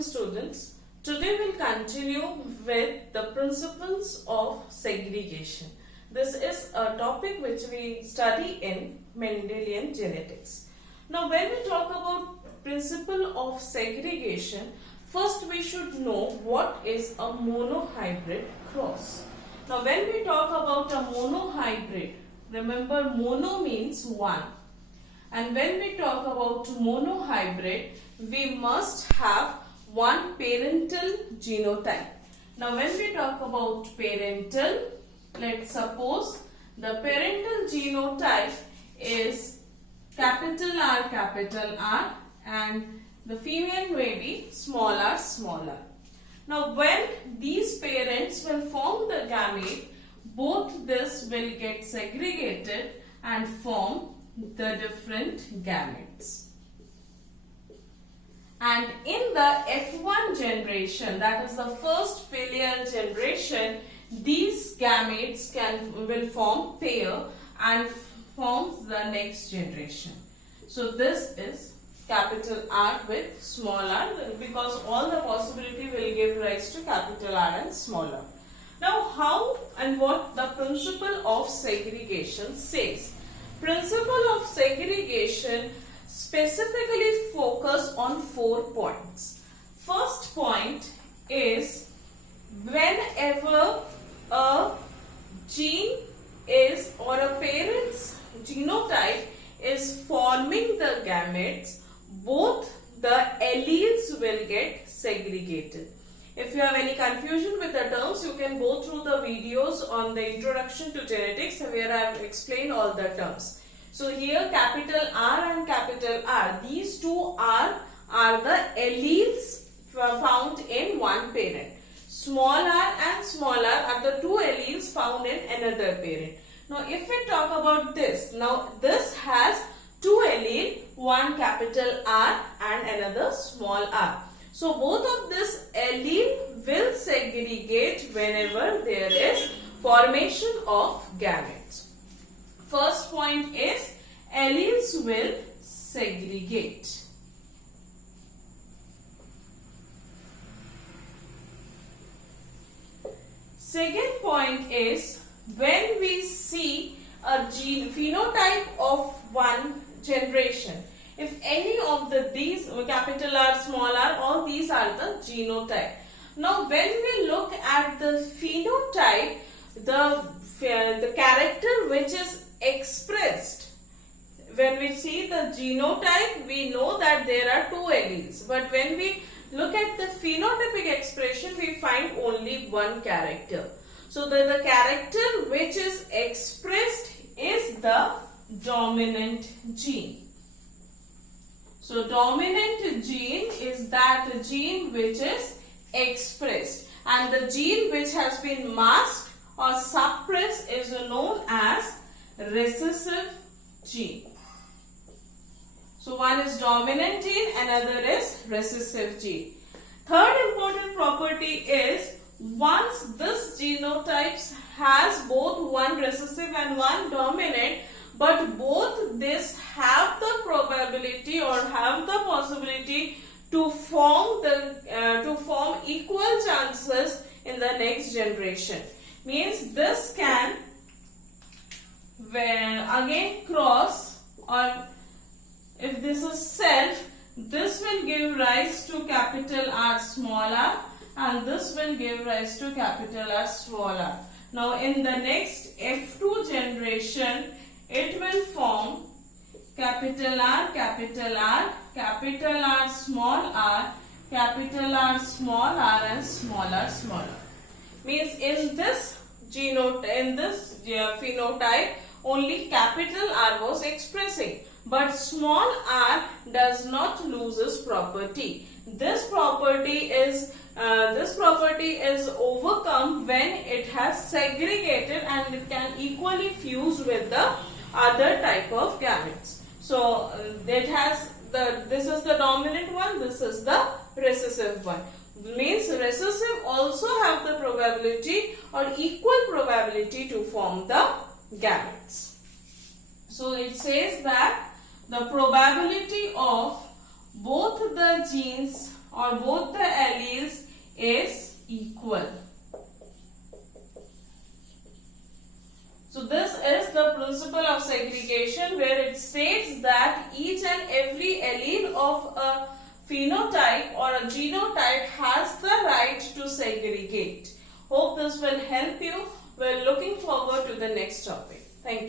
Welcome students. Today we'll continue with the principles of segregation. This is a topic which we study in Mendelian genetics. Now when we talk about principle of segregation, first we should know what is a monohybrid cross. Now when we talk about a monohybrid, remember mono means one. And when we talk about monohybrid, we must have one parental genotype. Now when we talk about parental, let's suppose the parental genotype is capital R and the female may be small r. Now when these parents will form the gamete, both this will get segregated and form the different gametes. And in the F1 generation, that is the first filial generation, these gametes will form pair and forms the next generation. So this is capital R with small r, because all the possibility will give rise to capital R and small r. Now how and what the principle of segregation says? Principle of segregation specifically focus on 4 points. First point is whenever a gene is or a parent's genotype is forming the gametes, both the alleles will get segregated. If you have any confusion with the terms, you can go through the videos on the introduction to genetics where I have explained all the terms. So here capital R and capital R, these two are the alleles found in one parent. Small r and small r are the two alleles found in another parent. Now if we talk about this, now this has two alleles, one capital R and another small r. So both of this allele will segregate whenever there is formation of gametes. First point is alleles will segregate. Second point is when we see a gene phenotype of one generation, if any of these capital R, small r, all these are the genotype. Now when we look at the phenotype, the character which is expressed, when we see the genotype, we know that there are two alleles. But when we look at the phenotypic expression, we find only one character. So the character which is expressed is the dominant gene. So dominant gene is that gene which is expressed, and the gene which has been masked or suppressed is known as recessive gene. So one is dominant gene, another is recessive gene. Third important property is once this genotype has both one recessive and one dominant, but both this have the probability or have the possibility to form equal chances in the next generation. Means this can again cross, or if this is self, this will give rise to capital R small r and this will give rise to capital R small r. Now in the next F2 generation, it will form capital R, capital R, capital R small r, capital R small r and small r small r. Means in this phenotype only capital R was expressing, but small r does not lose its property. This property is overcome when it has segregated and it can equally fuse with the other type of gametes. So this is the dominant one, this is the recessive one. Means recessive also have the probability or equal probability to form the gametes. So it says that the probability of both the genes or both the principle of segregation, where it states that each and every allele of a phenotype or a genotype has the right to segregate. Hope this will help you. We're looking forward to the next topic. Thank you.